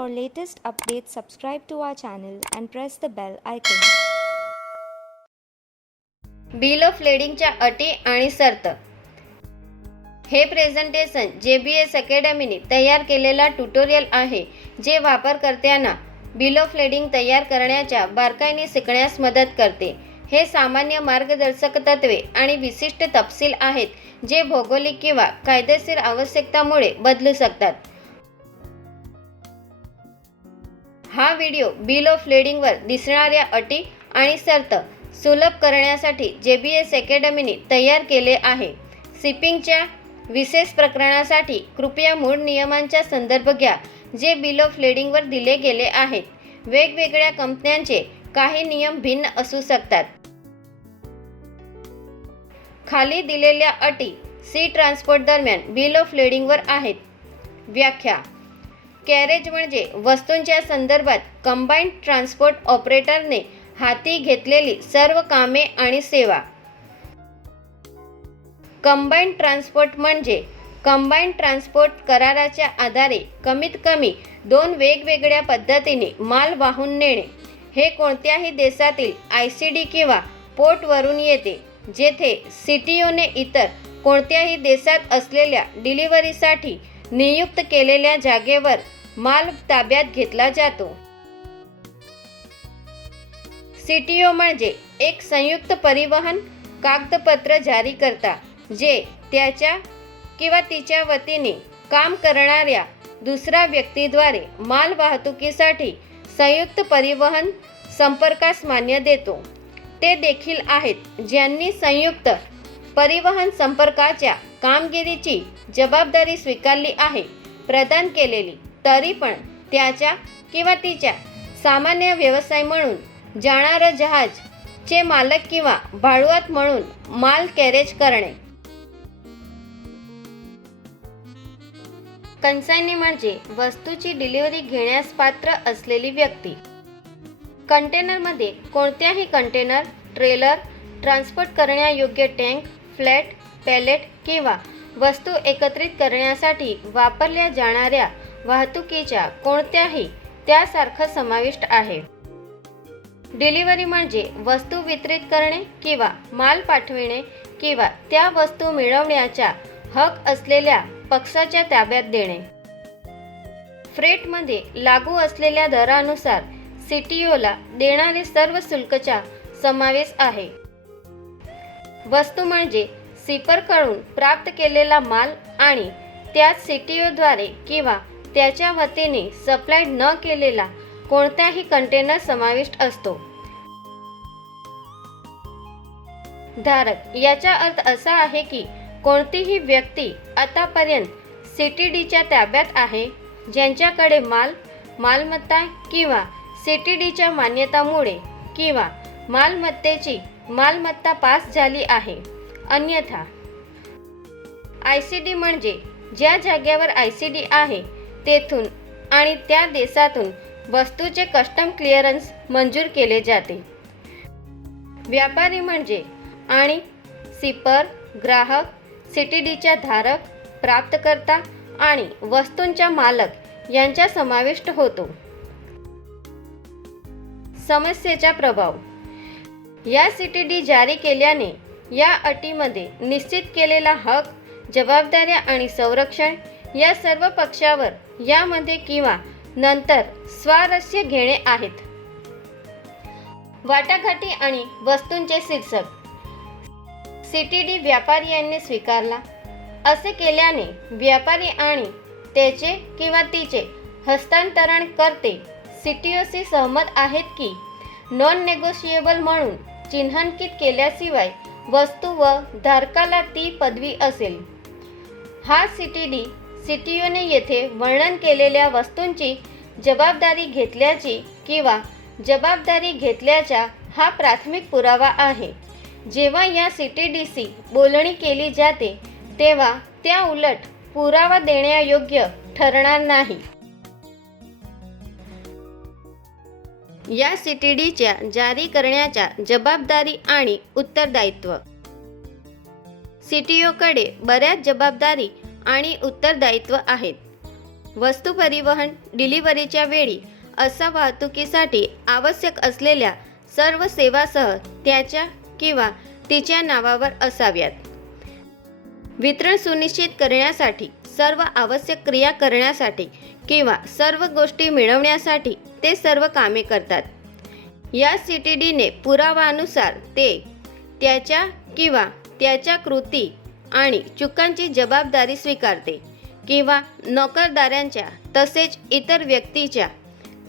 For latest updates, subscribe to our channel and press the bell icon. Bill of लेडिंगच्या अटी आणि शर्त. हे प्रेझेंटेशन JBS अकॅडमीने तयार केलेला ट्युटोरियल आहे जे वापरकर्त्यांना बिल ऑफ लेडिंग तयार करण्याच्या बारकाईने शिकण्यास मदत करते. हे सामान्य मार्गदर्शक तत्त्वे आणि विशिष्ट तपशील आहेत जे भौगोलिक किंवा कायदेशीर आवश्यकतामुळे बदलू शकतात. हा व्हिडिओ बिल ऑफ लेडिंगवर दिसणाऱ्या अटी आणि शर्त सुलभ करण्यासाठी JBS अकॅडमीने तयार केले आहे. शिपिंगच्या विशेष प्रकरणासाठी कृपया मूळ नियमांचा संदर्भ घ्या जे बिल ऑफ लेडिंगवर दिले गेले आहेत. वेगवेगळ्या कंपन्यांचे काही नियम भिन्न असू शकतात. खाली दिलेल्या अटी सी ट्रान्सपोर्ट दरम्यान बिल ऑफ लेडिंगवर आहेत. व्याख्या. कॅरेज म्हणजे वस्तूंच्या संदर्भात कंबाइंड ट्रान्सपोर्ट ऑपरेटरने हाती घेतलेली सर्व कामे आणि सेवा. कंबाइंड ट्रान्सपोर्ट म्हणजे कंबाइंड ट्रान्सपोर्ट कराराच्या आधारे कमीत कमी 2 वेगवेगळ्या पद्धतीने माल वाहून नेणे. हे कोणत्याही देशातील ICD किंवा पोर्टवरून येते जेथे CTOने इतर कोणत्याही देशात असलेल्या डिलिव्हरीसाठी नियुक्त केलेल्या जागेवर माल ताब्यात घेतला जातो. CTO म्हणजे एक संयुक्त परिवहन कागदपत्र जारीकर्ता जे त्याच्या किंवा तिच्या वतीने काम करणाऱ्या दुसऱ्या व्यक्तीद्वारे माल वाहतुकीसाठी संयुक्त परिवहन संपर्कास मान्य देतो. ते देखील आहेत ज्यांनी संयुक्त परिवहन संपर्काच्या कामगिरीची जबाबदारी स्वीकारली आहे. प्रदान केलेली तरी पण त्याच्या किंवा तिच्या सामान्य व्यवसाय म्हणून जाणारं जहाज चे मालक किंवा भाडुआत म्हणून माल कॅरेज करणे. कन्सायनी म्हणजे वस्तूची डिलिव्हरी घेण्यास पात्र असलेली व्यक्ती. कंटेनरमध्ये कोणत्याही कंटेनर, ट्रेलर, ट्रान्सपोर्ट करण्यायोग्य टँक, फ्लॅट, पॅलेट किंवा वस्तू एकत्रित करण्यासाठी वापरल्या जाणाऱ्या वाहतुकीच्या कोणत्याही त्यासारखं समाविष्ट आहे. डिलिव्हरी म्हणजे वस्तू वितरित करणे किंवा माल पाठविणे किंवा त्या वस्तू मिळवण्याचा हक असलेल्या पक्षाच्या ताब्यात देणे. फ्रेटमध्ये लागू असलेल्या दरानुसार CTOला देणारे सर्व शुल्कचा समावेश आहे. वस्तू म्हणजे शिपरकडून प्राप्त केलेला माल आणि त्यात CTOद्वारे किंवा त्याच्या वतीने सप्लाय न केलेला कोणताही कंटेनर समाविष्ट असतो. धारक याचा अर्थ असा आहे की कोणतीही व्यक्ती आतापर्यंत CTDच्या ताब्यात आहे ज्यांच्याकडे माल, मालमत्ता किंवा CTDच्या मान्यतामुळे किंवा मालमत्तेची मालमत्ता पास झाली आहे. अन्यथा ICD म्हणजे ज्या जागेवर ICD आहे तेथून आणि त्या देशातून वस्तूचे कस्टम क्लिअरन्स मंजूर केले जाते. व्यापारी म्हणजे आणि शिपर, ग्राहक, CTDच्या धारक, प्राप्तकर्ता आणि वस्तूंचा मालक यांचा समाविष्ट होतो. समस्येचा प्रभाव. या CTD जारी केल्याने या अटीमध्ये निश्चित केलेला हक, जबाबदाऱ्या आणि संरक्षण या सर्व पक्षावर यामध्ये किंवा नंतर स्वारस्य घेणे आहेत. वाटाघाटी आणि वस्तूंचे शीर्षक. CTD व्यापारी यांनी स्वीकारला. असे केल्याने व्यापारी आणि त्याचे किंवा तिचे हस्तांतरण करते CTOशी सहमत आहेत की नॉन नेगोशिएबल म्हणून चिन्हांकित केल्याशिवाय वस्तू व धारकाला ती पदवी असेल. हा CTD CTOने येथे वर्णन केलेल्या वस्तूंची जबाबदारी घेतल्याची किंवा जबाबदारी घेतल्याचा हा प्राथमिक पुरावा आहे. जेव्हा या CTDशी बोलणी केली जाते तेव्हा त्या उलट पुरावा देण्यायोग्य ठरणार नाही. या CTDच्या जारी करण्याच्या जबाबदारी आणि उत्तरदायित्व. CTOकडे बऱ्याच जबाबदारी आणि उत्तरदायित्व आहेत. वस्तू परिवहन डिलिव्हरीच्या वेळी असा वाहतुकीसाठी आवश्यक असलेल्या सर्व सेवासह त्याच्या किंवा तिच्या नावावर असाव्यात. वितरण सुनिश्चित करण्यासाठी, सर्व आवश्यक क्रिया करण्यासाठी किंवा सर्व गोष्टी मिळवण्यासाठी ते सर्व कामे करतात. या CTDने पुरावानुसार ते त्याच्या किंवा त्याच्या कृती आणि चुकांची जबाबदारी स्वीकारते किंवा नोकरदारांच्या तसेच इतर व्यक्तीच्या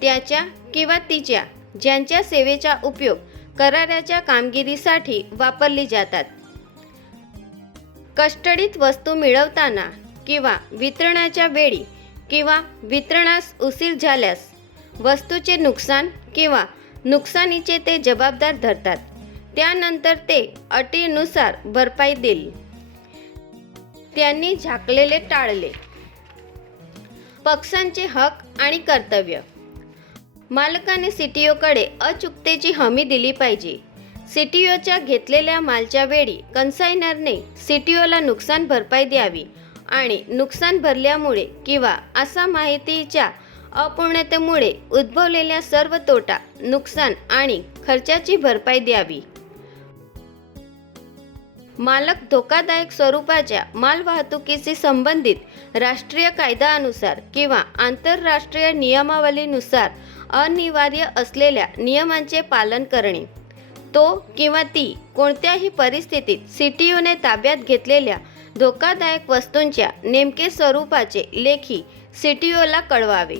त्याच्या किंवा तिच्या ज्यांच्या सेवेचा उपयोग कराराच्या कामगिरीसाठी वापरली जातात. कस्टडीत वस्तू मिळवताना किंवा वितरणाच्या वेळी किंवा वितरणास उशीर झाल्यास वस्तूचे नुकसान किंवा नुकसानीचे ते जबाबदार धरतात. त्यानंतर ते अटीनुसार भरपाई देईल. त्यांनी झाकलेले टाळले. पक्षांचे हक आणि कर्तव्य. मालकाने CTOकडे अचूकतेची हमी दिली पाहिजे. CTOच्या घेतलेल्या मालच्या वेळी कन्सायनरने CTOला नुकसान भरपाई द्यावी आणि नुकसान भरल्यामुळे किंवा अशा माहितीच्या अपूर्णतेमुळे उद्भवलेल्या सर्व तोटा, नुकसान आणि खर्चाची भरपाई द्यावी. मालक धोकादायक स्वरूपाच्या मालवाहतुकीशी संबंधित राष्ट्रीय कायद्यानुसार किंवा आंतरराष्ट्रीय नियमावलीनुसार अनिवार्य असलेल्या नियमांचे पालन करणे. तो किंवा ती कोणत्याही परिस्थितीत CTOने ताब्यात घेतलेल्या धोकादायक वस्तूंच्या नेमके स्वरूपाचे लेखी CTOला कळवावे.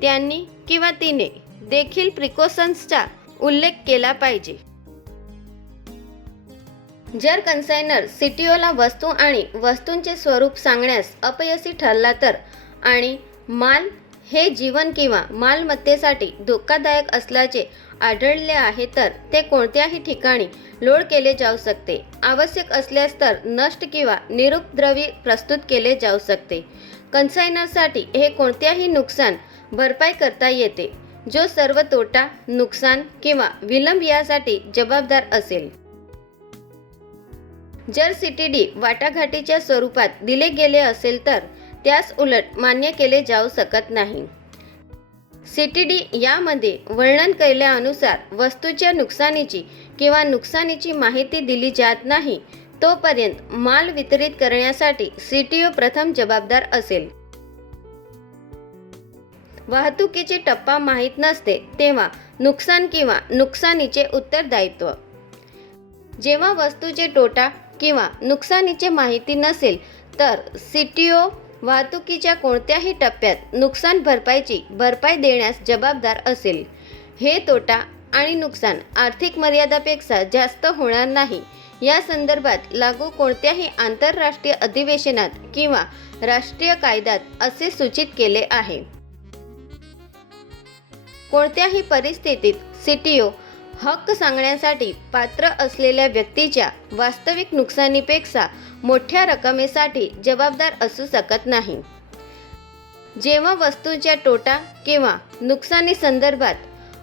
त्यांनी किंवा तिने देखील प्रिकॉशन्सचा उल्लेख केला पाहिजे. जर कन्सायनर CTOला वस्तू आणि वस्तूंचे स्वरूप सांगण्यास अपयशी ठरला तर आणि माल हे जीवन किंवा मालमत्तेसाठी धोकादायक असल्याचे आढळले आहे तर ते कोणत्याही ठिकाणी लोड केले जाऊ शकते. आवश्यक असल्यास तर नष्ट किंवा निरुपद्रवी प्रस्तुत केले जाऊ शकते. कन्सायनरसाठी हे कोणत्याही नुकसान भरपाई करता येते जो सर्व तोटा, नुकसान किंवा विलंब यासाठी जबाबदार असेल. जर CTD वाटाघाटीच्या स्वरूपात दिले गेले असेल तर त्यास उलट मान्य केले जाऊ शकत नाही. CTD यामध्ये वर्णन केल्यानुसार वस्तूच्या नुकसानीची किंवा नुकसानीची माहिती दिली जात नाही तोपर्यंत माल वितरित करण्यासाठी CTO प्रथम जबाबदार असेल. वाहतुकीचे टप्पा माहीत नसते तेव्हा नुकसान किंवा नुकसानीचे उत्तरदायित्व. जेव्हा वस्तूचे तोटा किंवा नुकसानीची माहिती नसेल तर CTO वाहतुकीच्या कोणत्याही टप्प्यात नुकसान भरपाईची भरपाई देण्यास जबाबदार असेल. हे तोटा आणि नुकसान आर्थिक मर्यादापेक्षा जास्त होणार नाही या संदर्भात लागू कोणत्याही आंतरराष्ट्रीय अधिवेशनात किंवा राष्ट्रीय कायद्यात असे सूचित केले आहे. कोणत्याही परिस्थितीत CTO हक्क सांगण्यासाठी पात्र असलेल्या व्यक्तीच्या वास्तविक नुकसानीपेक्षा मोठ्या रकमेसाठी जबाबदार असू शकत नाही. जेव्हा वस्तूच्या तोटा किंवा नुकसानी संदर्भात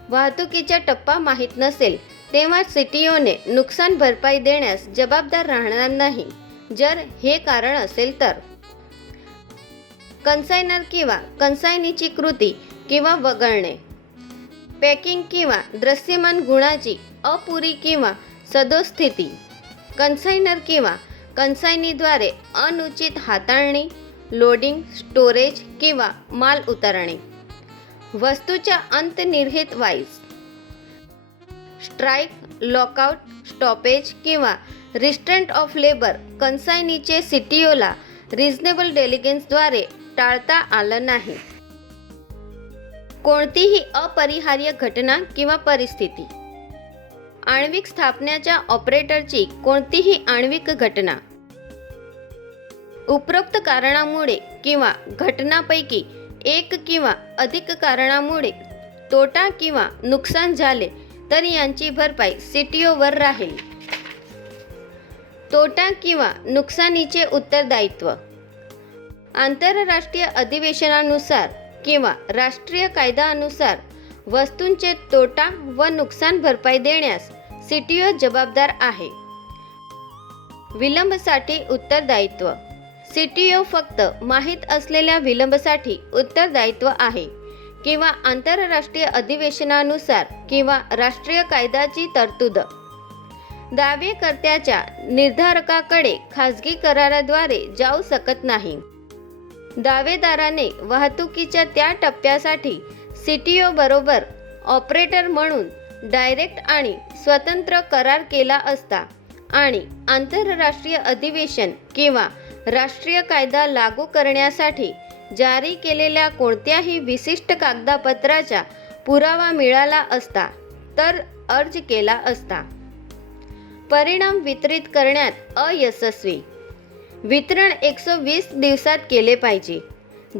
वाहतुकीचा टप्पा माहीत नसेल तेव्हा CTOने नुकसान भरपाई देण्यास जबाबदार राहणार नाही जर हे कारण असेल तर. कन्सायनर किंवा कन्सायनीची कृती किंवा वगळणे. पॅकिंग किंवा दृश्यमान गुणाची अपुरी किंवा सदोस्थिती. कन्सायनर किंवा कन्सायनीद्वारे अनुचित हाताळणी, लोडिंग, स्टोरेज किंवा माल उतरणे. वस्तूच्या अंतर्निहित वाईज. स्ट्राईक, लॉकआउट, स्टॉपेज किंवा रिस्ट्रेंट ऑफ लेबर कन्सायनीचे CTOला रिझनेबल डेलिगन्सद्वारे टाळता आलं नाही. कोणतीही अपरिहार्य घटना किंवा परिस्थिती. आण्विक स्थापनाच्या ऑपरेटरची कोणतीही आण्विक घटना. उपरोक्त कारणामुळे किंवा घटनांपैकी एक किंवा अधिक कारणामुळे तोटा किंवा नुकसान झाले तर यांची भरपाई CTOवर राहील. तोटा किंवा नुकसानीचे उत्तरदायित्व. आंतरराष्ट्रीय अधिवेशनानुसार किंवा राष्ट्रीय कायद्यानुसार वस्तूंचे तोटा व नुकसान भरपाई देण्यास CTO जबाबदार आहे. विलंबसाठी उत्तरदायित्व. CTO फक्त माहीत असलेल्या विलंबसाठी उत्तरदायित्व आहे किंवा आंतरराष्ट्रीय अधिवेशनानुसार किंवा राष्ट्रीय कायद्याची तरतूद दावेकर्त्याच्या निर्धारकाकडे खाजगी कराराद्वारे जाऊ शकत नाही. दावेदाराने वाहतुकीच्या त्या टप्प्यासाठी CTO बरोबर ऑपरेटर म्हणून डायरेक्ट आणि स्वतंत्र करार केला असता आणि आंतरराष्ट्रीय अधिवेशन किंवा राष्ट्रीय कायदा लागू करण्यासाठी जारी केलेल्या कोणत्याही विशिष्ट कागदपत्राचा पुरावा मिळाला असता तर अर्ज केला असता. परिणाम वितरित करण्यात अयशस्वी. वितरण 120 दिवसात केले पाहिजे.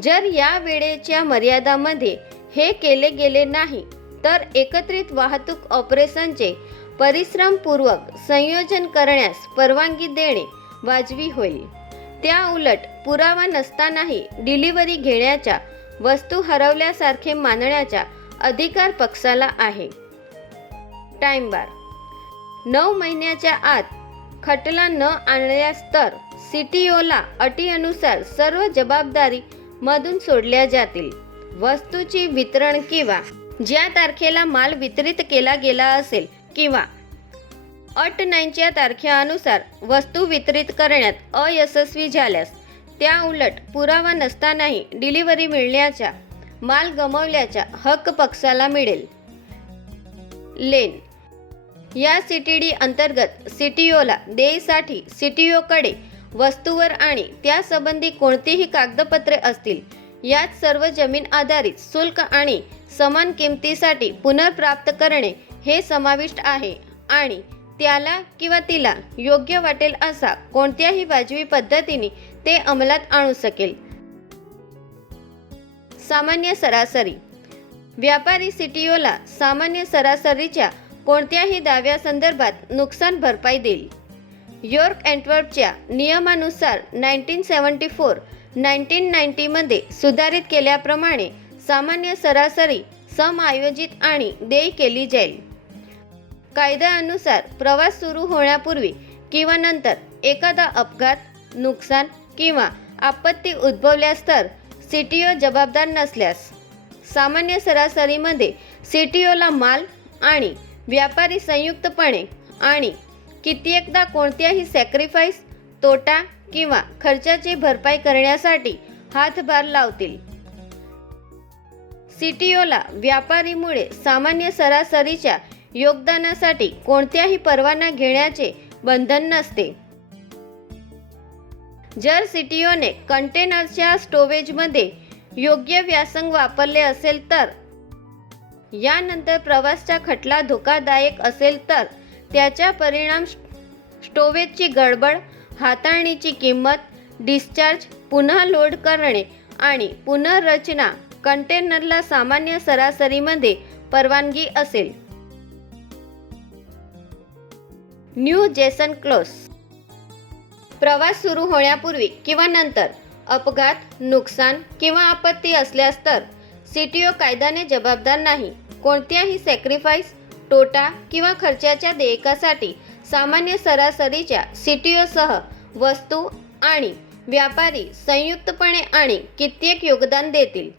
जर या वेळेच्या मर्यादामध्ये हे केले गेले नाही तर एकत्रित वाहतूक ऑपरेशनचे परिश्रमपूर्वक संयोजन करण्यास परवानगी देणे वाजवी होईल. त्या उलट पुरावा नसतानाही डिलिव्हरी घेण्याच्या वस्तू हरवल्यासारखे मानण्याचा अधिकार पक्षाला आहे. टाइम बार. 9 महिन्याच्या आत खटला न आणल्यास तर CTOला अटीनुसार सर्व जबाबदारी मधून सोडल्या जातील. वस्तूची वितरण किंवा ज्या तारखेला माल वितरित केला गेला असेल किंवा अट 9च्या तारखेनुसार वस्तू वितरित करण्यात अयशस्वी झाल्यास त्या उलट पुरावा नसतानाही डिलिव्हरी मिळण्याचा माल गमावल्याचा हक्क पक्षाला मिळेल. लेन. या CTD अंतर्गत CTOला देयसाठी CTOकडे वस्तूवर आणि त्यासंबंधी कोणतीही कागदपत्रे असतील. यात सर्व जमीन आधारित शुल्क आणि समान किमतीसाठी पुनर्प्राप्त करणे हे समाविष्ट आहे आणि त्याला किंवा तिला योग्य वाटेल असा कोणत्याही वाजवी पद्धतीने ते अंमलात आणू शकेल. सामान्य सरासरी. व्यापारी CTOला सामान्य सरासरीच्या कोणत्याही दाव्यासंदर्भात नुकसान भरपाई देईल. यॉर्क अँटवर्पच्या नियमानुसार 1974-1990 मध्ये सुधारित केल्याप्रमाणे सामान्य सरासरी समायोजित आणि देय केली जाईल. कायद्यानुसार प्रवास सुरू होण्यापूर्वी किंवा नंतर एखादा अपघात, नुकसान किंवा आपत्ती उद्भवल्यास तर CTO जबाबदार नसल्यास सामान्य सरासरीमध्ये CTOला माल आणि व्यापारी संयुक्तपणे आणि कित्येकदा कोणत्याही सॅक्रिफाईस, तोटा किंवा खर्चाची भरपाई करण्यासाठी हातभार लावतील. CTOला व्यापारीमुळे सामान्य सरासरीच्या योगदानासाठी कोणत्याही परवाना घेण्याचे बंधन नसते. जर CTOने कंटेनरच्या स्टोरेजमध्ये योग्य व्यासंग वापरले असेल तर यानंतर प्रवासाचा खटला धोकादायक असेल तर त्याचा परिणाम स्टोरेजची गडबड, हाताळणीची किंमत, डिस्चार्ज, पुन्हा लोड करणे आणि पुनर्रचना कंटेनरला सामान्य सरासरीमध्ये परवानगी असेल. New Jason clause. प्रवास सुरू होण्यापूर्वी किंवा नंतर अपघात, नुकसान किंवा आपत्ती असल्यास तर CTO कायद्याने जबाबदार नाही. कोणत्याही सॅक्रिफाईस, तोटा किंवा खर्चाच्या देयकासाठी सामान्य सरासरीच्या CTO सह वस्तू आणि व्यापारी संयुक्तपणे आणि कित्येक योगदान देतील.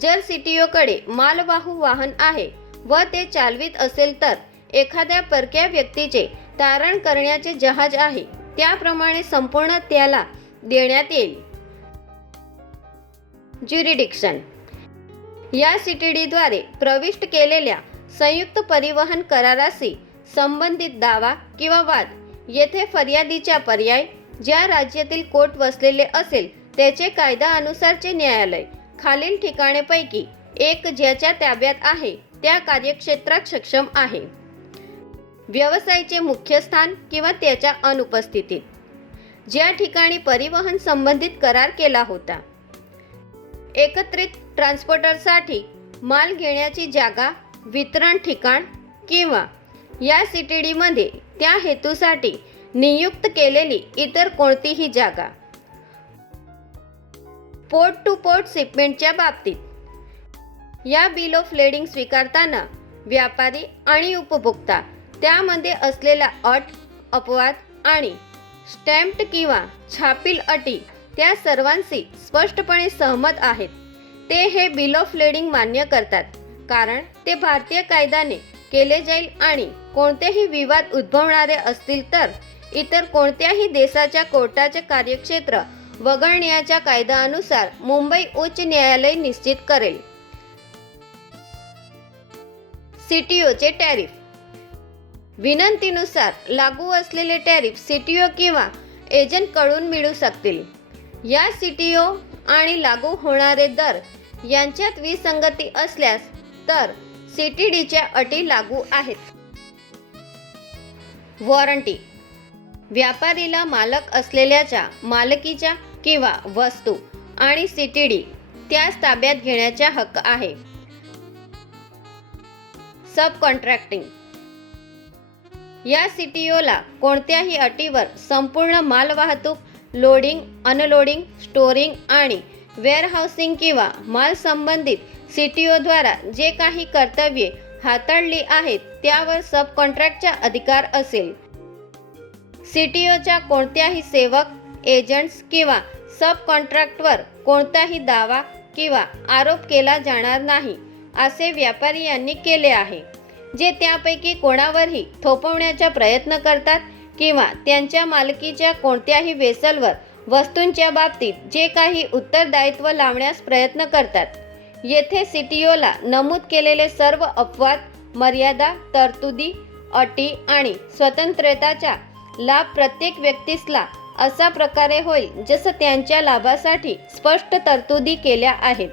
जर CTOकडे मालवाहू वाहन आहे व ते चालवित असेल तर एखाद्या परक्या व्यक्तीचे तारण करण्याचे जहाज आहे त्याप्रमाणे संपूर्ण त्याला देण्यात येईल. ज्युरिडिक्शन. या CTDद्वारे प्रविष्ट केलेल्या संयुक्त परिवहन कराराशी संबंधित दावा किंवा वाद. येथे फर्यादीचा पर्याय ज्या राज्यातील कोर्ट वसलेले असेल त्याचे कायद्यानुसारचे न्यायालय खालील ठिकाणेपैकी एक ज्याच्या ताब्यात आहे त्या कार्यक्षेत्रात सक्षम आहे. व्यवसायाचे मुख्य स्थान किंवा त्याच्या अनुपस्थितीत. ज्या ठिकाणी परिवहन संबंधित करार केला होता. एकत्रित ट्रान्सपोर्टरसाठी माल घेण्याची जागा, वितरण ठिकाण किंवा या CTDमध्ये त्या हेतूसाठी नियुक्त केलेली इतर कोणतीही जागा. पोर्ट टू पोर्ट शिपमेंटच्या बाबतीत या बिल ऑफ लेडिंग स्वीकारताना व्यापारी आणि उपभोक्ता त्यामध्ये असलेला अट, अपवाद आणि स्टॅम्प्ड किंवा छापील अटी त्या सर्वांशी स्पष्टपणे सहमत आहेत. ते हे बिल ऑफ लेडिंग मान्य करतात कारण ते भारतीय कायद्याने केले जाईल आणि कोणतेही विवाद उद्भवणारे असतील तर इतर कोणत्याही देशाच्या कोर्टाचे कार्यक्षेत्र वगळण्याच्या कायद्यानुसार मुंबई उच्च न्यायालय निश्चित करेल. सीटीओचे टॅरिफ. विनंतीनुसार लागू असलेले टॅरिफ सीटीओ किंवा एजंटकडून मिळू शकतील. या सीटीओ आणि लागू होणारे दर यांच्यात विसंगती असल्यास तर सीटीडीच्या अटी लागू आहेत. वॉरंटी. व्यापारीला मालक असलेल्याच्या मालकीच्या किंवा वस्तू आणि सीटीडी त्यास ताब्यात घेण्याचा हक्क आहे. सब कॉन्ट्रॅक्टिंग. या सीटीओला कोणत्याही अटीवर संपूर्ण मालवाहतूक, लोडिंग, अनलोडिंग, स्टोरिंग आणि वेअरहाऊसिंग किंवा माल संबंधित सीटीओद्वारा जे काही कर्तव्ये हाताळली आहेत त्यावर सब कॉन्ट्रॅक्टचा अधिकार असेल. सीटीओच्या कोणत्याही सेवक, एजंट्स किंवा सब कॉन्ट्रॅक्टवर कोणताही दावा किंवा आरोप केला जाणार नाही असे व्यापारी यांनी केले आहे. जे त्यापैकी कोणावरही थोपवण्याचा प्रयत्न करतात किंवा त्यांच्या मालकीच्या कोणत्याही वेसलवर वस्तूंच्या बाबतीत जे काही उत्तरदायित्व लावण्यास प्रयत्न करतात. येथे सीटीओला नमूद केलेले सर्व अपवाद, मर्यादा, तरतुदी, अटी आणि स्वतंत्रताचा लाभ प्रत्येक व्यक्तीसला अशा प्रकारे होईल जसं त्यांच्या लाभासाठी स्पष्ट तरतुदी केल्या आहेत.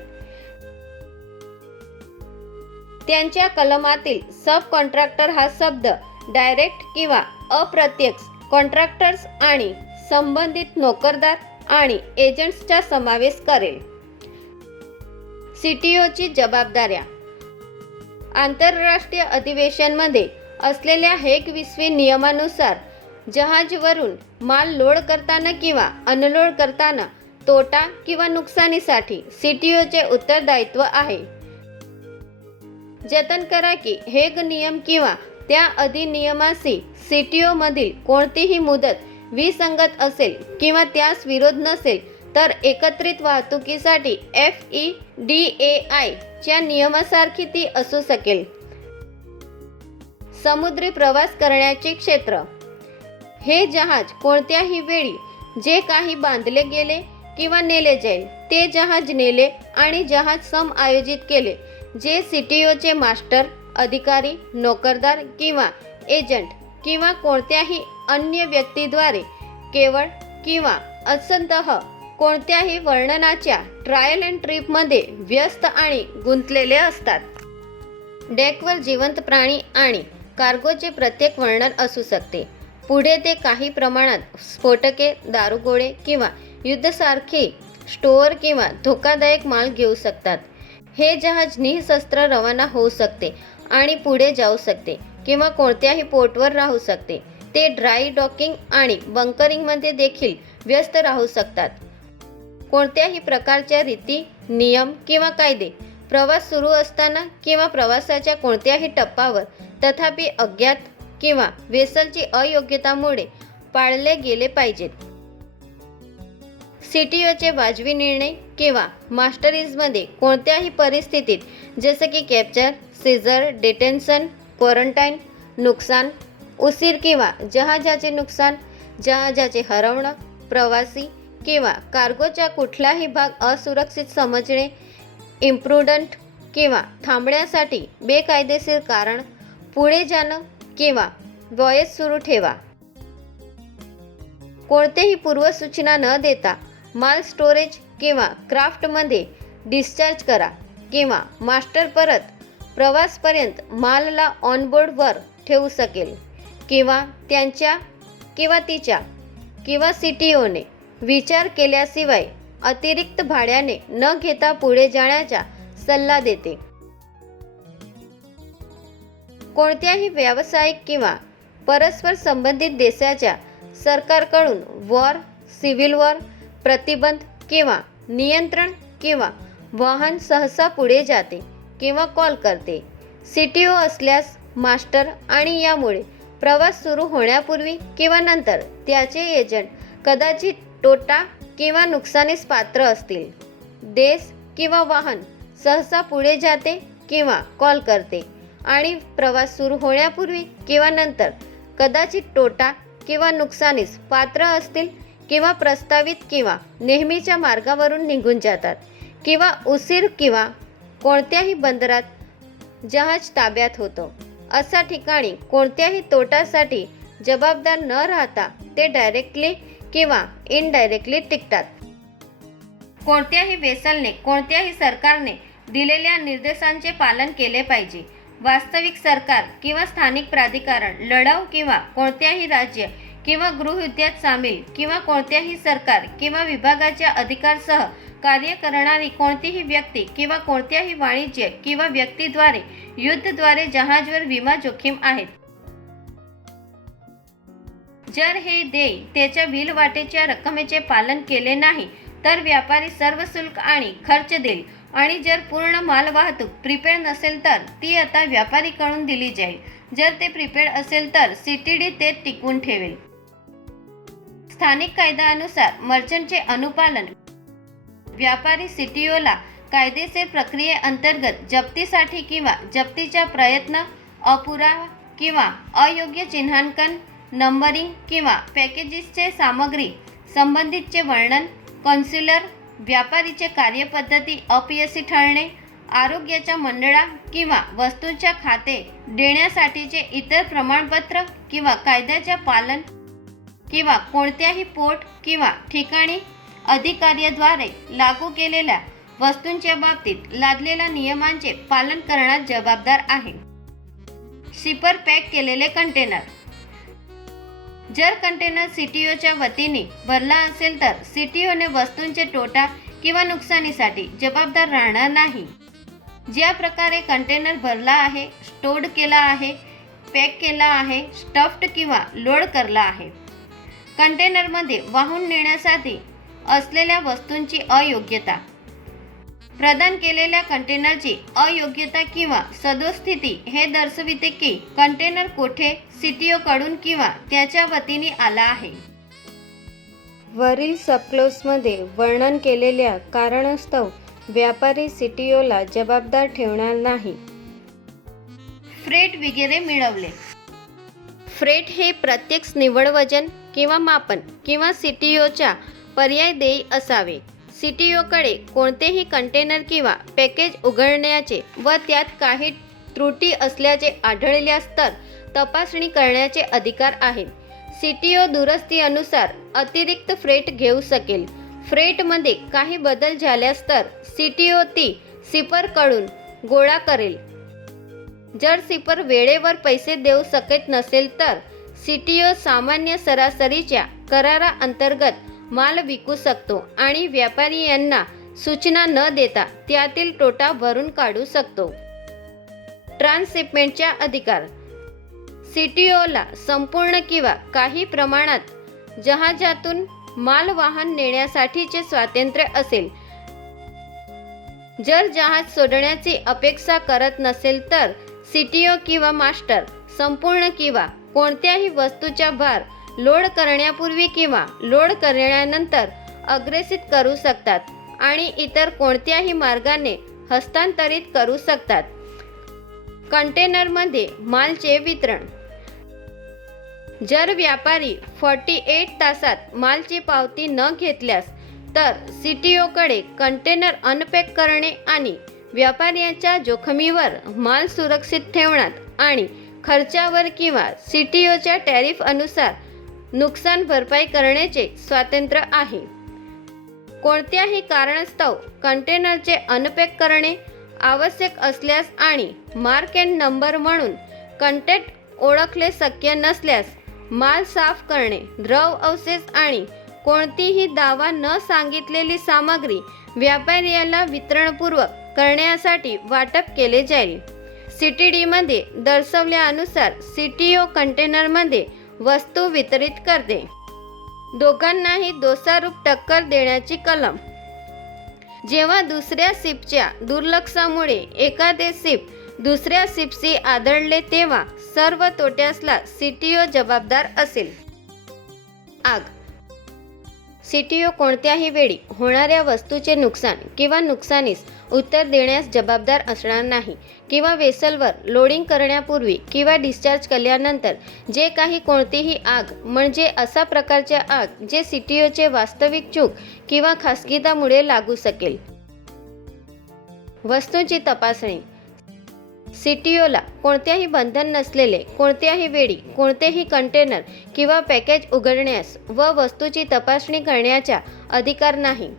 त्यांच्या कलमातील सब कॉन्ट्रॅक्टर हा शब्द डायरेक्ट किंवा अप्रत्यक्ष कॉन्ट्रॅक्टर्स आणि संबंधित नोकरदार आणि एजंट्सचा समावेश करेल. सीटीओची जबाबदाऱ्या. आंतरराष्ट्रीय अधिवेशनमध्ये असलेल्या हेग 20 नियमानुसार जहाजवरून माल लोड करताना किंवा अनलोड करताना तोटा किंवा नुकसानीसाठी सीटीओचे उत्तरदायित्व आहे. जतन करा की हेग नियम किंवा त्या अधिनियमाशी सीटीओ मधील कोणतीही मुदत विसंगत असेल किंवा त्यास विरोध नसेल तर एकत्रित वाहतुकीसाठी FEDAI च्या नियमासारखी ती असू शकेल. समुद्री प्रवास करण्याचे क्षेत्र. हे जहाज कोणत्याही वेळी जे काही बांधले गेले किंवा नेले जाईल ते जहाज नेले आणि जहाज समायोजित केले जे सीटीओचे मास्टर, अधिकारी, नोकरदार किंवा एजंट किंवा कोणत्याही अन्य व्यक्तीद्वारे केवळ किंवा अंशतः कोणत्याही वर्णनाच्या ट्रायल अँड ट्रिपमध्ये व्यस्त आणि गुंतलेले असतात. डेकवर जिवंत प्राणी आणि कार्गोचे प्रत्येक वर्णन असू शकते. पुढे ते काही प्रमाणात स्फोटके, दारुगोळे किंवा युद्धासारखे स्टोअर किंवा धोकादायक माल घेऊ शकतात. हे जहाज निःशस्त्र रवाना होऊ शकते आणि पुढे जाऊ शकते किंवा कोणत्याही पोर्टवर राहू शकते. ते ड्राय डॉकिंग आणि बंकरिंगमध्ये देखील व्यस्त राहू शकतात. कोणत्याही प्रकारच्या रीती, नियम किंवा कायदे प्रवास सुरू असताना किंवा प्रवासाच्या कोणत्याही टप्प्यावर तथापि अज्ञात किंवा वेसलची अयोग्यतामुळे पाळले गेले पाहिजेत. सीटीओचे वाजवी निर्णय किंवा मास्टरीजमध्ये कोणत्याही परिस्थितीत जसे की कॅप्चर, सीझर, डिटेन्शन, क्वारंटाईन, नुकसान, उशीर किंवा जहाजाचे नुकसान, जहाजाचे हरवणं, प्रवासी किंवा कार्गोचा कुठलाही भाग असुरक्षित समजणे, इम्प्रुडंट किंवा थांबण्यासाठी बेकायदेशीर कारण, पुढे जाणं किंवा वॉयेज सुरू ठेवा. कोणतेही पूर्वसूचना न देता माल स्टोरेज किंवा क्राफ्टमध्ये डिस्चार्ज करा किंवा मास्टर परत प्रवासपर्यंत मालला ऑनबोर्डवर ठेवू शकेल किंवा त्यांच्या किंवा तिच्या किंवा सीटीओने विचार केल्याशिवाय अतिरिक्त भाड्याने न घेता पुढे जाण्याचा सल्ला देते. कोणत्याही व्यावसायिक किंवा परस्पर संबंधित देशाच्या सरकारकडून वॉर, सिव्हिल वॉर, प्रतिबंध किंवा नियंत्रण किंवा वाहन सहसा पुढे जाते किंवा कॉल करते. सीटीओ असल्यास मास्टर आणि यामुळे प्रवास सुरू होण्यापूर्वी किंवा नंतर त्याचे एजंट कदाचित तोटा किंवा नुकसानीस पात्र असतील. देश किंवा वाहन सहसा पुढे जाते किंवा कॉल करते आणि प्रवास सुरू होण्यापूर्वी किंवा नंतर कदाचित तोटा किंवा नुकसानीस पात्र असतील किंवा प्रस्तावित किंवा नेहमीच्या मार्गावरून निघून जातात किंवा उशीर किंवा कोणत्याही बंदरात जहाज ताब्यात होतं. अशा ठिकाणी कोणत्याही तोट्यासाठी जबाबदार न राहता ते डायरेक्टली किंवा इनडायरेक्टली टिकतात. कोणत्याही वेसलने कोणत्याही सरकारने दिलेल्या निर्देशांचे पालन केले पाहिजे. वास्तविक सरकार किंवा स्थानिक प्राधिकरण, लढाऊ किंवा कोणत्याही राज्य किंवा गृहयुद्धात सामील किंवा कोणत्याही सरकार किंवा विभागाच्या अधिकारसह कार्य करणारी कोणतीही व्यक्ती किंवा कोणत्याही वाणिज्य किंवा व्यक्तीद्वारे युद्धद्वारे जहाजवर विमा जोखीम आहेत. जर हे देय त्याच्या विल्हेवाटीच्या रकमेचे पालन केले नाही तर व्यापारी सर्व शुल्क आणि खर्च देईल आणि जर पूर्ण मालवाहतूक प्रीपेड नसेल तर ती आता व्यापारीकडून दिली जाईल. जर ते प्रीपेड असेल तर सीटीडी ते टिकवून ठेवेल. स्थानिक कायद्यानुसार मर्चंटचे अनुपालन व्यापारी सीटीओला कायदेशीर प्रक्रियेअंतर्गत जप्तीसाठी किंवा जप्तीचा प्रयत्न, अपुरावा किंवा अयोग्य चिन्हांकन, नंबरिंग किंवा पॅकेजेसचे सामग्री संबंधितचे वर्णन, कॉन्स्युलर व्यापारीचे कार्यपद्धती अपयशी ठरणे, आरोग्याच्या मंडळा किंवा वस्तूंच्या खाते देण्यासाठीचे इतर प्रमाणपत्र किंवा कायद्याचे पालन किंवा कोणत्याही पोर्ट किंवा ठिकाणी अधिकाऱ्याद्वारे लागू केलेल्या वस्तूंच्या बाबतीत लादलेल्या नियमांचे पालन करण्यास जबाबदार आहे. शिपर पॅक केलेले कंटेनर जर कंटेनर सीटीओच्या वतीने भरला असेल तर सीटीओने वस्तूंचे तोटा किंवा नुकसानीसाठी जबाबदार राहणार नाही. ज्या प्रकारे कंटेनर भरला आहे, स्टोर्ड केला आहे, पॅक केला आहे, स्टफ्ड किंवा लोड करला आहे. कंटेनरमध्ये वाहून नेण्यासाठी असलेल्या वस्तूंची अयोग्यता प्रदान केलेल्या कंटेनरची अयोग्यता किंवा सदोस्थिती हे दर्शविते की कंटेनर कोठे सीटीओकडून किंवा त्याच्या वतीने आला आहे. वरील सबक्लोजमध्ये वर्णन केलेल्या कारणास्तव व्यापारी सीटीओला जबाबदार ठेवणार नाही. फ्रेट वगैरे मिळवले. फ्रेट हे प्रत्येक निव्वळ वजन किंवा मापन किंवा सीटीओच्या पर्याय देय असावे. सीटीओकडे कोणतेही कंटेनर किंवा पॅकेज उघडण्याचे व त्यात काही त्रुटी असल्याचे आढळल्यास तर तपासणी करण्याचे अधिकार आहेत. सीटीओ दुरुस्तीनुसार अतिरिक्त फ्रेट घेऊ शकेल. फ्रेटमध्ये काही बदल झाल्यास तर सीटीओ ती शिपरकडून गोळा करेल. जर शिपर वेळेवर पैसे देऊ शकत नसेल तर सीटीओ सामान्य सरासरीच्या कराराअंतर्गत माल विकू शकतो आणि व्यापारी यांना सूचना न देता त्यातील तोटा भरून काढू शकतो. ट्रान्सशिपमेंटचा अधिकार सीटीओला संपूर्ण किंवा काही प्रमाणात जहाजातून माल वाहन नेण्यासाठीचे स्वातंत्र्य असेल. जर जहाज सोडण्याची अपेक्षा करत नसेल तर सीटीओ किंवा मास्टर संपूर्ण किंवा कोणत्याही वस्तूचा भार लोड करण्यापूर्वी किंवा लोड करण्यानंतर अग्रेसित करू शकतात आणि इतर कोणत्याही मार्गाने हस्तांतरित करू शकतात. कंटेनरमध्ये मालचे वितरण जर व्यापारी 48 तासात मालची पावती न घेतल्यास तर सीटीओकडे कंटेनर अनपॅक करणे आणि व्यापाऱ्याच्या जोखमीवर माल सुरक्षित ठेवण्यात आणि खर्चावर किंवा सीटीओच्या टॅरिफ अनुसार नुकसान भरपाई करण्याचे स्वातंत्र्य आहे. कोणत्याही कारणास्तव कंटेनरचे अनपॅक करणे आवश्यक असल्यास आणि मार्क अँड नंबर म्हणून कंटेंट ओळखले शक्य नसल्यास माल साफ करणे, द्रव अवशेष आणि कोणतीही दावा न सांगितलेली सामग्री व्यापाऱ्याला वितरणपूर्वक करण्यासाठी वाटप केले जाईल. सीटीडीमध्ये दर्शवल्यानुसार सीटीओ कंटेनरमध्ये वस्तू वितरित करते. दोघांनाही दोषारूप टक्कर देण्याची कलम जेव्हा दुसऱ्या शिपच्या दुर्लक्षामुळे एखादे शिप दुसऱ्या शिपशी आदळले तेव्हा सर्व तोट्यासला CTO जबाबदार असेल. आग. CTO कोणत्याही वेळी होणाऱ्या वस्तूचे नुकसान किंवा नुकसानीस उत्तर देण्यास जबाबदार असणार नाही किंवा वेसलवर लोडिंग करण्यापूर्वी किंवा डिस्चार्ज केल्यानंतर जे काही कोणतीही आग म्हणजे अशा प्रकारच्या आग जे CTOचे वास्तविक चूक किंवा खासगीतामुळे लागू शकेल. वस्तूंची तपासणी. CTOला कोणत्याही बंधन नसलेले कोणत्याही वेळी कोणतेही कंटेनर किंवा पॅकेज उघडण्यास व वस्तूची तपासणी करण्याचा अधिकार नाही.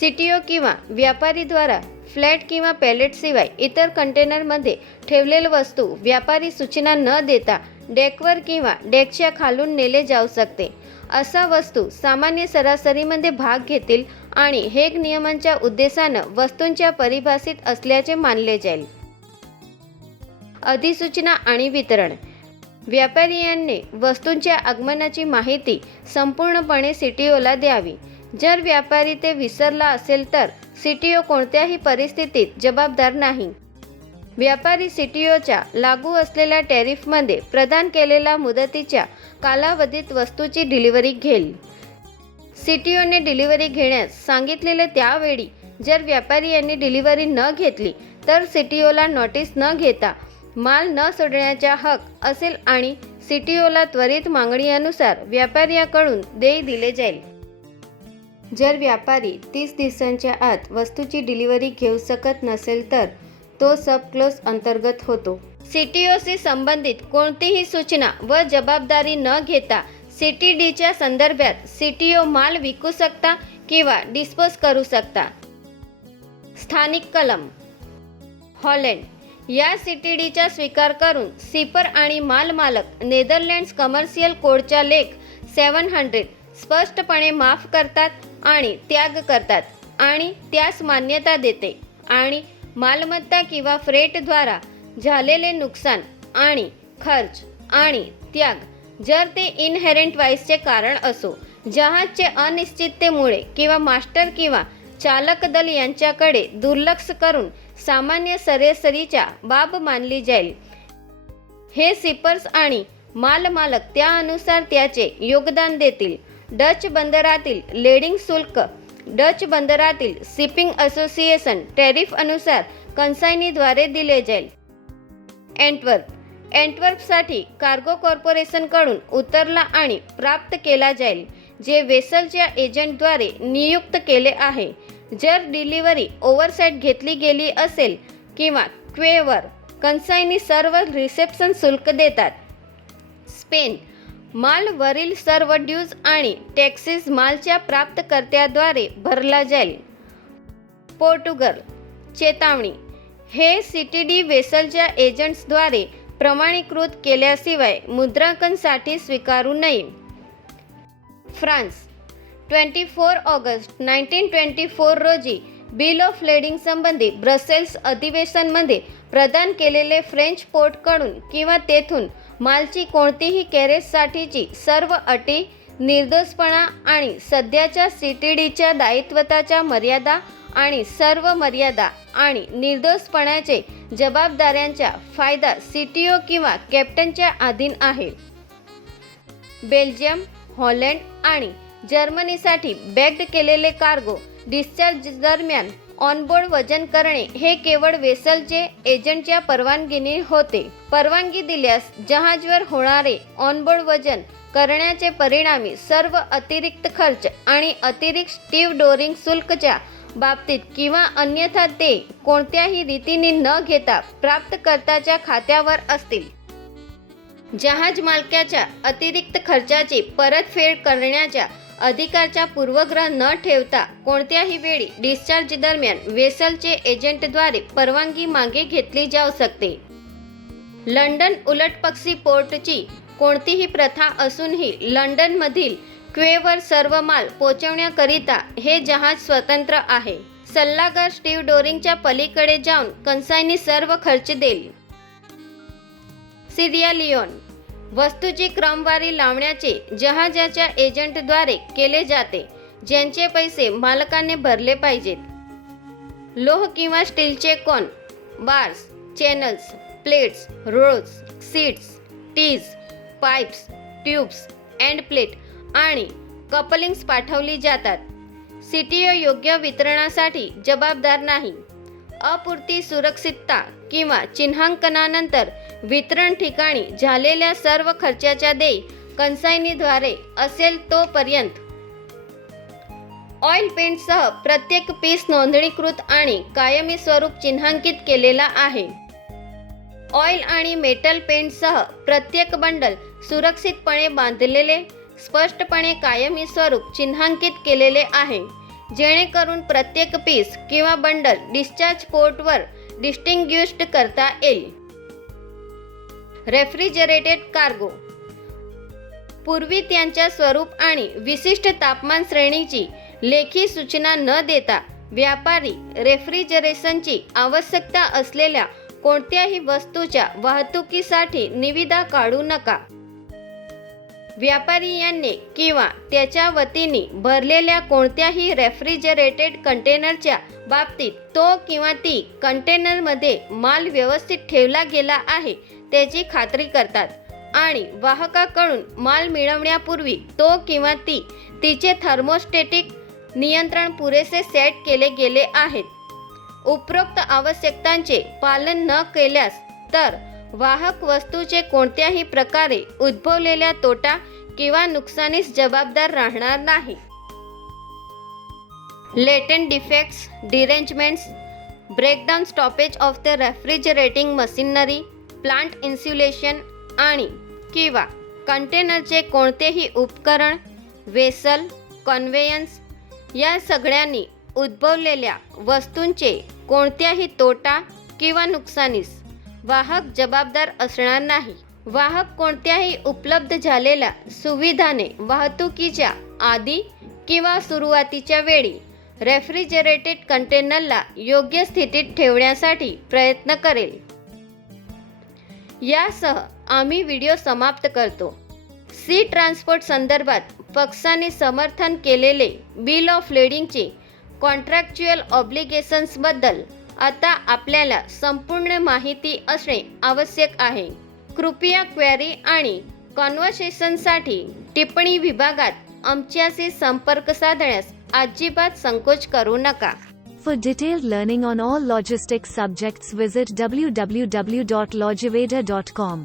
CTO किंवा व्यापारीद्वारा फ्लॅट किंवा पॅलेटशिवाय इतर कंटेनरमध्ये ठेवलेली वस्तू व्यापारी सूचना न देता डेकवर किंवा डेकच्या खालून नेले जाऊ शकते. अशा वस्तू सामान्य सरासरीमध्ये भाग घेतील आणि हेग नियमांच्या उद्देशानं वस्तूंच्या परिभाषित असल्याचे मानले जाईल. अधिसूचना आणि वितरण. व्यापारी यांनी वस्तूंच्या आगमनाची माहिती संपूर्णपणे CTOला द्यावी. जर व्यापारी ते विसरला असेल तर CTO कोणत्याही परिस्थितीत जबाबदार नाही. व्यापारी CTOच्या लागू असलेल्या टॅरिफमध्ये प्रदान केलेल्या मुदतीच्या कालावधीत वस्तूची डिलिव्हरी घेईल. CTOने डिलिव्हरी घेण्यास सांगितलेले त्यावेळी जर व्यापारी यांनी डिलिव्हरी न घेतली तर CTOला नोटीस न घेता माल न सोडण्याचा हक असेल आणि CTOला त्वरित मागणीनुसार व्यापाऱ्याकडून देय दिले जाईल. जर व्यापारी 30 दिवसांच्या आत वस्तूची डिलिव्हरी घेऊ शकत नसेल तर तो सबक्लोज अंतर्गत होतो. CTOशी संबंधित कोणतीही सूचना व जबाबदारी न घेता CTDच्या संदर्भात CTO माल विकू शकता किंवा डिस्पोज करू शकता. स्थानिक कलम. हॉलंड या CTDचा स्वीकार करून सिपर आणि माल मालक नेदरलँड्स कमर्शियल कोडच्या लेख 700 स्पष्टपणे माफ करतात आणि त्याग करतात आणि त्यास मान्यता देते आणि मालमत्ता किंवा फ्रेटद्वारा झालेले नुकसान आणि खर्च आणि त्याग जर ते इनहेरेंट वाईसचे कारण असो जहाजचे अनिश्चिततेमुळे किंवा मास्टर किंवा चालक दल यांच्याकडे दुर्लक्ष करून सामान्य सरासरीच्या बाब मानली जाईल. हे सिपर्स आणि माल मालक त्यानुसार त्याचे योगदान देतील. डच बंदरातील लेडिंग शुल्क. डच बंदरातील शिपिंग असोसिएशन टॅरिफ अनुसार कन्सायनीद्वारे दिले जाईल. एंटवर्पसाठी कार्गो कॉर्पोरेशनकडून उतरला आणि प्राप्त केला जाईल जे वेसलच्या एजंटद्वारे नियुक्त केले आहे. जर डिलिव्हरी ओव्हरसाईट घेतली गेली असेल किंवा क्वेवर कन्सायनी सर्व रिसेप्शन शुल्क देतात. स्पेन माल वरील सर्व ड्यूज आणि टॅक्सेस मालच्या प्राप्तकर्त्याद्वारे भरला जाईल. पोर्तुगल. चेतावणी. हे CTD वेसलच्या एजंट्सद्वारे प्रमाणीकृत केल्याशिवाय मुद्रांकनासाठी स्वीकारू नये. फ्रान्स. 24 ऑगस्ट 1924 रोजी बिल ऑफ लेडिंग संबंधी ब्रसेल्स अधिवेशनमध्ये प्रदान केलेले फ्रेंच पोर्टकडून किंवा तेथून मालची कोणतीही कॅरेजसाठीची सर्व अटी निर्दोषपणा आणि सध्याच्या CTDच्या दायित्वाच्या मर्यादा आणि सर्व मर्यादा आणि निर्दोषपणाचे जबाबदाऱ्यांचा फायदा CTO किंवा कॅप्टनच्या अधीन आहे. बेल्जियम, हॉलंड आणि जर्मनीसाठी बॅग्ड केलेले कार्गो डिस्चार्ज दरम्यान ऑनबोर्ड वजन करणे हे केवळ वेसलचे एजंटच्या परवानगीने होते. परवानगी दिल्यास जहाजावर होणारे ऑनबोर्ड वजन करण्याचे परिणामी सर्व अतिरिक्त खर्च आणि अतिरिक्त स्टीवडोरिंग शुल्कच्या बाबतीत किंवा अन्यथा ते कोणत्याही रीतीने न घेता प्राप्तकर्त्याच्या खात्यावर असतील. जहाज मालकाच्या अतिरिक्त खर्चाची परतफेड करण्याच्या अधिकारचा पूर्वग्रह न ठेवता कोणत्याही वेळी डिस्चार्ज दरम्यान वेसलचे एजंटद्वारे परवानगी मागे घेतली जाऊ शकते. लंडन उलटपक्षी पोर्टची कोणतीही प्रथा असूनही लंडनमधील क्वेवर सर्व माल पोहोचवण्याकरिता हे जहाज स्वतंत्र आहे. सल्लागार स्टीवडोरिंगच्या पलीकडे जाऊन कन्सायनी सर्व खर्च देईल. सिरिया लिओन. वस्तूची क्रमवारी लावण्याचे जहाजाच्या एजंटद्वारे केले जाते ज्यांचे पैसे मालकाने भरले पाहिजेत. लोह किंवा स्टीलचे cone, bars, channels, plates, rods, sheets, tees, pipes, tubes, end plate आणि कपलिंग्स पाठवली जातात. CTO योग्य वितरणासाठी जबाबदार नाही. अपुरती सुरक्षितता किंवा चिन्हांकनानंतर वितरण ठिकाणी झालेल्या सर्व खर्चाच्या देय कन्साइनीद्वारे असेल तोपर्यंत. ऑइल पेंटसह प्रत्येक पीस नोंदणीकृत आणि कायमी स्वरूप चिन्हांकित केलेला आहे. ऑइल आणि मेटल पेंटसह प्रत्येक बंडल सुरक्षितपणे बांधलेले, स्पष्टपणे कायमी स्वरूप चिन्हांकित केलेले आहे, जेणेकरून प्रत्येक पीस किंवा बंडल डिस्चार्ज पोर्टवर डिस्टिंग्विश्ड करता येईल. Refrigerated cargo. पूर्वी त्यांच्या स्वरूप आणि विशिष्ट तापमान श्रेणीची लेखी सूचना न देता व्यापारी रेफ्रिजरेशनची आवश्यकता असलेल्या कोणत्याही वस्तूच्या वाहतुकीसाठी निविदा काढू नका. व्यापारी यांनी किंवा त्याच्या वतीने भरलेल्या कोणत्याही रेफ्रिजरेटेड कंटेनरच्या बाबतीत तो किंवा ती कंटेनरमध्ये माल व्यवस्थित ठेवला गेला आहे त्याची खात्री करतात आणि वाहकाकडून माल मिळवण्यापूर्वी तो किंवा ती तिचे थर्मोस्टॅटिक नियंत्रण पुरेसे सेट केले गेले आहेत. उपरोक्त आवश्यकतांचे पालन न केल्यास तर वाहक वस्तूचे कोणत्याही प्रकारे उद्भवलेल्या तोटा किंवा नुकसानीस जबाबदार राहणार नाही. Latent defects, derangements, breakdown, stoppage of the refrigerating machinery, plant insulation आणि किंवा कंटेनरचे कोणतेही उपकरण, वेसल, कन्व्हेयन्स या सगळ्यांनी उद्भवलेल्या वस्तूंचे कोणत्याही तोटा किंवा नुकसानीस वाहक जबाबदार असणार नाही. वाहक कोणत्याही उपलब्ध झालेल्या सुविधाने वाहतुकीच्या आधी किंवा सुरुवातीच्या वेळी रेफ्रिजरेटेड कंटेनरला योग्य स्थितीत ठेवण्यासाठी प्रयत्न करेल. यासह आम्ही व्हिडिओ समाप्त करतो. सी ट्रान्सपोर्ट संदर्भात पक्षाने समर्थन केलेले बिल ऑफ लेडिंगचे कॉन्ट्रॅक्च्युअल ऑब्लिगेशन्सबद्दल आता आपल्याला संपूर्ण माहिती असणे आवश्यक आहे. कृपया क्वेरी आणि कॉन्व्हर्सेशनसाठी टिप्पणी विभागात आमच्याशी संपर्क साधण्यास अजिबात संकोच करू नका. For detailed learning on all logistics subjects visit www.logiveda.com.